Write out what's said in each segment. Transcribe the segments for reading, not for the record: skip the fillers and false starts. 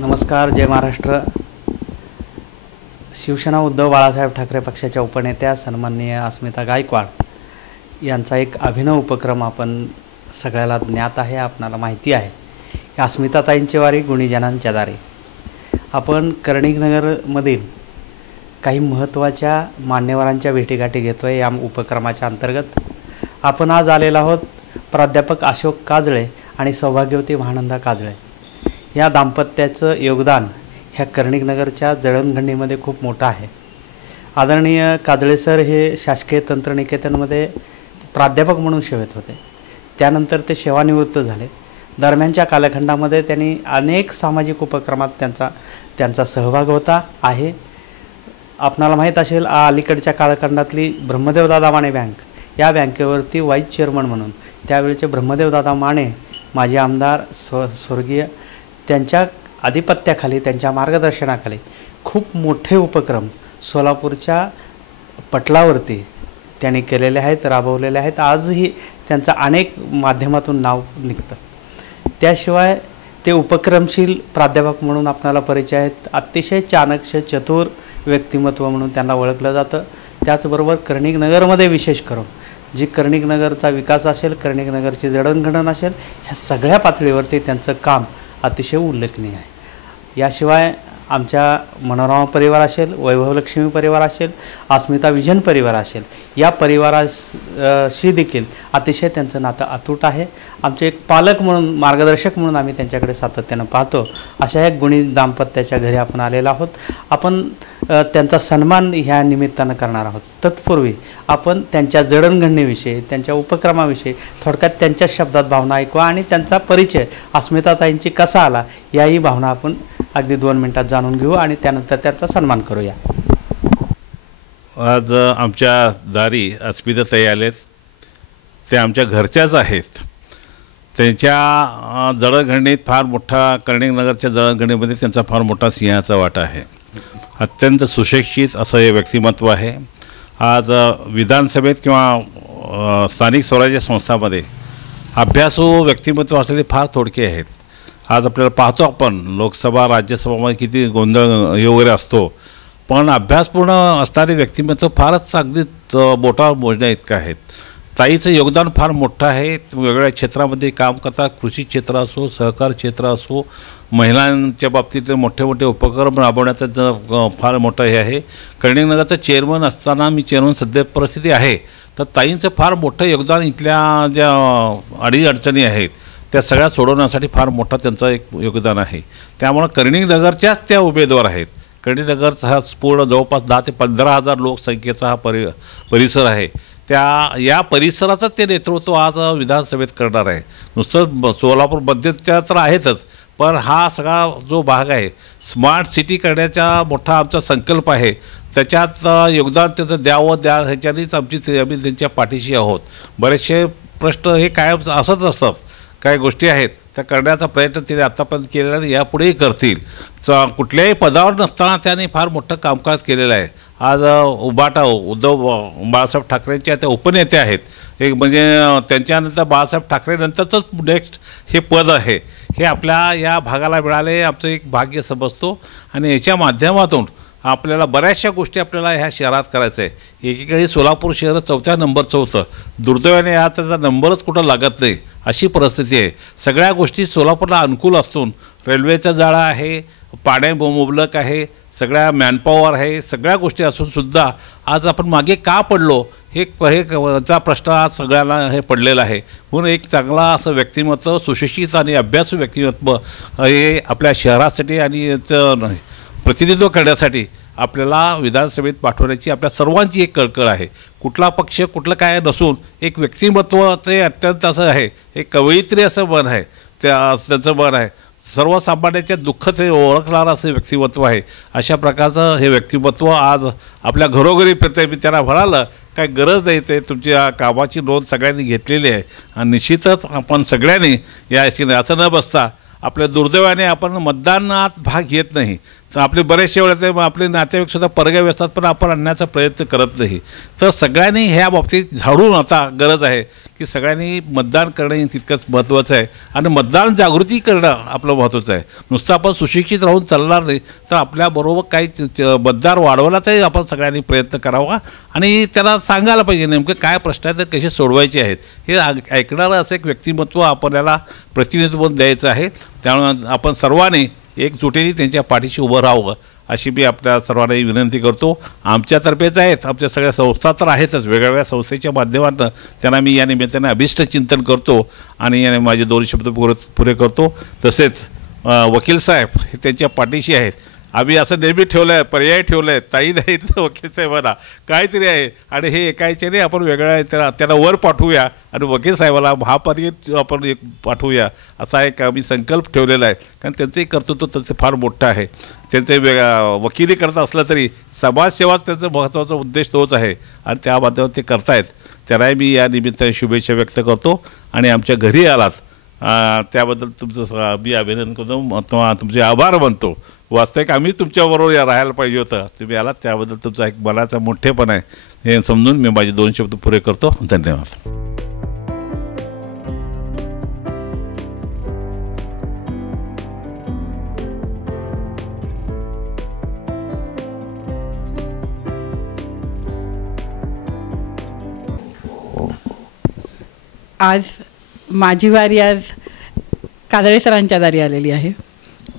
नमस्कार, जय महाराष्ट्र। शिवसेना उद्धव बाळासाहेब ठाकरे पक्षाच्या उपनेत्या सन्माननीय अस्मिता गायकवाड यांचा एक अभिनव उपक्रम आपण सगळ्याला ज्ञात आहे, आपणाला माहिती आहे की अस्मिताताईंची वारी गुणीजनांच्या दारी। आपण कर्णिकनगरमधील काही महत्त्वाच्या मान्यवरांच्या भेटीगाठी घेतो आहे। या उपक्रमाच्या अंतर्गत आपण आज आलेलो आहोत प्राध्यापक अशोक काजळे आणि सौभाग्यवती महानंदा काजळे या दाम्पत्याचं योगदान ह्या कर्णिकनगरच्या जळणघडणीमध्ये खूप मोठं आहे। आदरणीय काजळे सर हे शासकीय तंत्रनिकेतनमध्ये प्राध्यापक म्हणून सेवेत होते, त्यानंतर ते सेवानिवृत्त झाले। दरम्यानच्या कालखंडामध्ये त्यांनी अनेक सामाजिक उपक्रमात त्यांचा सहभाग होता आहे। आपणाला माहीत असेल, अलीकडच्या कालखंडातली ब्रह्मदेवदादा माने बँक या बँकेवरती व्हाईस चेअरमन म्हणून त्यावेळेचे ब्रह्मदेवदादा माने माजी आमदार स्वर्गीय त्यांच्या आधिपत्याखाली, त्यांच्या मार्गदर्शनाखाली खूप मोठे उपक्रम सोलापूरच्या पटलावरती त्यांनी केलेले आहेत, राबवलेले आहेत। आजही त्यांचं अनेक माध्यमातून नाव निघतं। त्याशिवाय ते उपक्रमशील प्राध्यापक म्हणून आपल्याला परिचय आहेत। अतिशय चाणक्य चतुर व्यक्तिमत्व म्हणून त्यांना ओळखलं जातं। त्याचबरोबर कर्णिकनगरमध्ये विशेष करून जी कर्णिकनगरचा विकास असेल, कर्णिकनगरची जडणघडण असेल, ह्या सगळ्या पातळीवरती त्यांचं काम अतिशय उल्लेखनीय आहे। याशिवाय आमच्या मनोरमा परिवार असेल, वैभवलक्ष्मी परिवार असेल, अस्मिता विजन परिवार असेल, या परिवाराशी देखील अतिशय त्यांचं नातं अतूट आहे। आमचे एक पालक म्हणून, मार्गदर्शक म्हणून आम्ही त्यांच्याकडे सातत्यानं पाहतो। अशा एक गुणी दाम्पत्याच्या घरी आपण आलेलो आहोत। आपण त्यांचा सन्मान ह्या निमित्तानं करणार आहोत। तत्पूर्वी आपण त्यांच्या जडणघडणीविषयी, त्यांच्या उपक्रमाविषयी थोडक्यात त्यांच्या शब्दात भावना ऐकवा आणि त्यांचा परिचय अस्मिताताईंची कसा आला याही भावना आपण अगदी 2 मिनिटात जाणून घेऊ आणि त्यानंतर त्यांचा सन्मान करूया। आज आमच्या दारी अस्मिताताई आलेत, ते आमच्या घरच्याच आहेत। त्यांच्या जडणघडणीत फार मोठा, कर्णिकनगरच्या जडणघडणीमध्ये त्यांचा फार मोठा सिंहाचा वाटा आहे। अत्यंत सुशिक्षित असं हे व्यक्तिमत्व आहे। आज विधानसभेत किंवा स्थानिक स्वराज्य संस्थांमध्ये अभ्यासू व्यक्तिमत्व असलेले फार थोडके आहेत। आज आपल्याला पाहतो आपण लोकसभा, राज्यसभामध्ये किती गोंधळ वगैरे असतो, पण अभ्यासपूर्ण असणारे व्यक्तिमत्व फारच अगदी बोटावर मोजण्या इतकं आहेत। ताईचं योगदान फार मोठं आहे। वेगवेगळ्या क्षेत्रामध्ये काम करतात, कृषी क्षेत्र असो, सहकार क्षेत्र असो, महिलांच्या बाबतीत मोठे मोठे उपक्रम राबवण्याचं फार मोठं हे आहे। कर्णिकनगरचं चेअरमन असताना मी चेअरमन सध्या परिस्थिती आहे, तर ताईंचं फार मोठं योगदान इथल्या ज्या अडीअडचणी आहेत त्या सगळ्या सोडवण्यासाठी फार मोठं त्यांचं एक योगदान आहे। त्यामुळं कर्णिकनगरच्याच त्या उमेदवार आहेत। कर्णिकनगरचा हा पूर्ण जवळपास 10 ते 15,000 लोकसंख्येचा हा परिसर आहे। या परिसराचं ते नेतृत्व आज विधानसभेत करणार आहे। नुसतं सोलापूर मध्यच्या तर आहेतच, पण हा सगळा जो भाग आहे स्मार्ट सिटी करण्याचा मोठा आमचा संकल्प आहे। त्याच्यात योगदान त्याचं द्यावं ह्याच्यानेच आम्ही त्यांच्या पाठीशी आहोत। बरेचसे प्रश्न हे कायम असंच असतात, काही गोष्टी आहेत त्या करण्याचा प्रयत्न तिने आत्तापर्यंत केलेला आणि यापुढेही करतील। कुठल्याही पदावर नसताना त्याने फार मोठं कामकाज केलेलं आहे। आज उभाटा उद्धव बाळासाहेब ठाकरेंच्या त्या उपनेत्या आहेत, एक म्हणजे त्यांच्यानंतर बाळासाहेब ठाकरेनंतरच नेक्स्ट हे पद आहे। हे आपल्या या भागाला मिळाले आमचं एक भाग्य समजतो आणि याच्या माध्यमातून आपल्याला बऱ्याचशा गोष्टी आपल्याला ह्या शहरात करायचं आहे। एकीकडे सोलापूर शहर 4थ्या नंबरचं होतं, दुर्दैवाने हा त्याचा नंबरच कुठं लागत नाही अशी परिस्थिती आहे। सगळ्या गोष्टी सोलापूरला अनुकूल असून रेल्वेचा जाळा आहे, पाण्या मुबलक आहे, सगळ्या मॅनपॉवर आहे, सगळ्या गोष्टी असूनसुद्धा आज आपण मागे का पडलो चा प्रश्न आज सगळ्यांना हे पडलेला आहे। म्हणून एक चांगला असं व्यक्तिमत्व, सुशिक्षित आणि अभ्यासू व्यक्तिमत्व हे आपल्या शहरासाठी आणि प्रतिनिधित्व करण्यासाठी आपल्याला विधानसभेत पाठवण्याची आपल्या सर्वांची एक कळकळ आहे। कुठला पक्ष कुठलं काय नसून एक व्यक्तिमत्व ते अत्यंत असं आहे, एक कवयित्री असं मन आहे, त्यांचं मन आहे। सर्वसामान्यांच्या दुःख ते ओळखणारं असं व्यक्तिमत्व आहे। अशा प्रकारचं हे व्यक्तिमत्व आज आपल्या घरोघरी मी त्यांना म्हणालं काय गरज नाही, ते तुमच्या कामाची नोंद सगळ्यांनी घेतलेली आहे आणि निश्चितच आपण सगळ्यांनी असं न बसता आपल्या दुर्दैवाने आपण मतदानात भाग घेत नाही, तर आपले बरेचसे वेळा ते आपले नातेवाईकसुद्धा परगावी असतात, पण आपण आणण्याचा प्रयत्न करत नाही. तर सगळ्यांनी ह्या बाबतीत झाडून आता गरज आहे की सगळ्यांनी मतदान करणं तितकंच महत्त्वाचं आहे आणि मतदान जागृती करणं आपलं महत्त्वाचं आहे. नुसतं आपण सुशिक्षित राहून चालणार नाही, तर आपल्याबरोबर काही मतदार वाढवण्याचाही आपण सगळ्यांनी प्रयत्न करावा आणि त्याला सांगायला पाहिजे नेमकं काय प्रश्न आहेत ते कसे सोडवायचे आहेत हे ऐकणारं असं एक व्यक्तिमत्व आपल्याला प्रतिनिधित्व द्यायचं आहे. त्यामुळे आपण सर्वांनी एकजुटीने त्यांच्या पाठीशी उभं राहावं अशी मी आपल्या सर्वांनाही विनंती करतो. आमच्यातर्फेच आहेत, आमच्या सगळ्या संस्था तर आहेतच, वेगवेगळ्या संस्थेच्या माध्यमातून त्यांना मी या निमित्ताने अभिष्ट चिंतन करतो आणि माझे 2 शब्द पुरे करतो. तसेच वकील साहेब हे त्यांच्या पाठीशी आहेत. आम्ही असं नेहमी ठेवलं आहे, पर्याय ठेवलं आहे, ताई नाही तर वकील साहेबांना काहीतरी आहे आणि हे एकाच्याने आपण वेगळ्या त्याला वर पाठवूया आणि वकील साहेबाला हा पर्याय आपण एक पाठवूया असा एक आम्ही संकल्प ठेवलेला आहे. कारण त्यांचंही कर्तृत्व त्यांचं फार मोठं आहे. त्यांचे वकिली करत असलं तरी समाजसेवाच त्यांचा महत्त्वाचा उद्देश तोच आहे आणि त्या माध्यमात ते करतायत. त्यालाही मी या निमित्ताने शुभेच्छा व्यक्त करतो आणि आमच्या घरी आलात त्याबद्दल तुमचं मी अभिनंदन करतो, तुमचे आभार मानतो. वास्तविक आम्ही तुमच्याबरोबर राहायला पाहिजे होतं, तुम्ही आलात त्याबद्दल तुमचा एक मनाचा मोठेपण आहे हे समजून मी माझे 2 शब्द पुरे करतो. धन्यवाद. आज माझी वारी आज काजळे सरांच्या दारी आलेली आहे.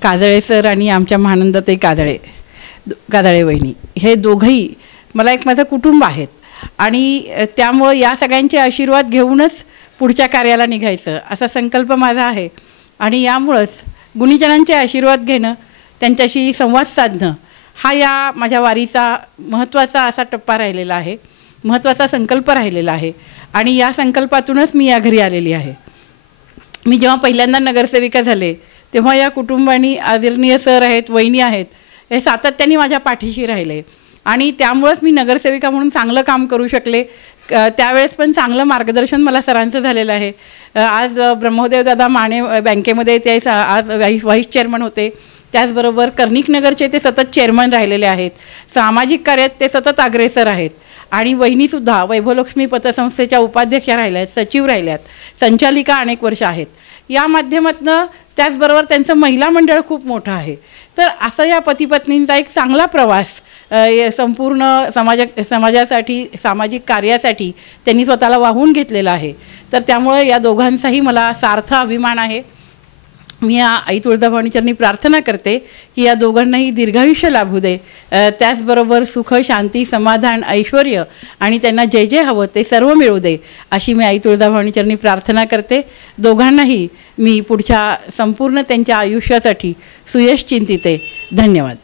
काजळे सर आणि आमच्या महानंदताई काजळे वहिनी हे दोघंही मला एक माझं कुटुंब आहेत आणि त्यामुळं या सगळ्यांचे आशीर्वाद घेऊनच पुढच्या कार्याला निघायचं असा संकल्प माझा आहे आणि यामुळंच गुणीजनांचे आशीर्वाद घेणं, त्यांच्याशी संवाद साधणं हा या माझ्या वारीचा महत्त्वाचा असा टप्पा राहिलेला आहे, महत्त्वाचा संकल्प राहिलेला आहे आणि या संकल्पातूनच मी या घरी आलेली आहे. मी जेव्हा पहिल्यांदा नगरसेविका झाले तेव्हा या कुटुंबानी आदरणीय सर आहेत, वहिनी आहेत, हे सातत्याने माझ्या पाठीशी राहिले आणि त्यामुळंच मी नगरसेविका म्हणून चांगलं काम करू शकले. त्यावेळेस पण चांगलं मार्गदर्शन मला सरांचं झालेलं आहे. आज ब्रह्मदेव दादा माने बँकेमध्ये ते आज व्हाईस चेअरमन होते, त्याचबरोबर कर्णिक नगरचे ते सतत चेअरमन राहिलेले आहेत. सामाजिक कार्यात ते सतत अग्रेसर आहेत आणि वहिनीसुद्धा वैभवलक्ष्मी पतसंस्थेच्या उपाध्यक्षा राहिल्या आहेत, सचिव राहिल्यात, संचालिका अनेक वर्ष आहेत. या माध्यमातून त्याचबरोबर त्यांचं महिला मंडळ खूप मोठं आहे. तर असं या पतीपत्नींचा एक चांगला प्रवास संपूर्ण समाजासाठी सामाजिक कार्यासाठी त्यांनी स्वतःला वाहून घेतलेला आहे. तर त्यामुळे या दोघांचाही मला सार्थ अभिमान आहे. मी या आई तुळजाभवानीचरणी प्रार्थना करते की या दोघांनाही दीर्घायुष्य लाभू दे, त्याचबरोबर सुख, शांती, समाधान, ऐश्वर्य आणि त्यांना जे जे हवं ते सर्व मिळू दे अशी मी आई तुळजाभवानीचरणी प्रार्थना करते. दोघांनाही मी पुढच्या संपूर्ण त्यांच्या आयुष्यासाठी सुयश चिंतिते. धन्यवाद.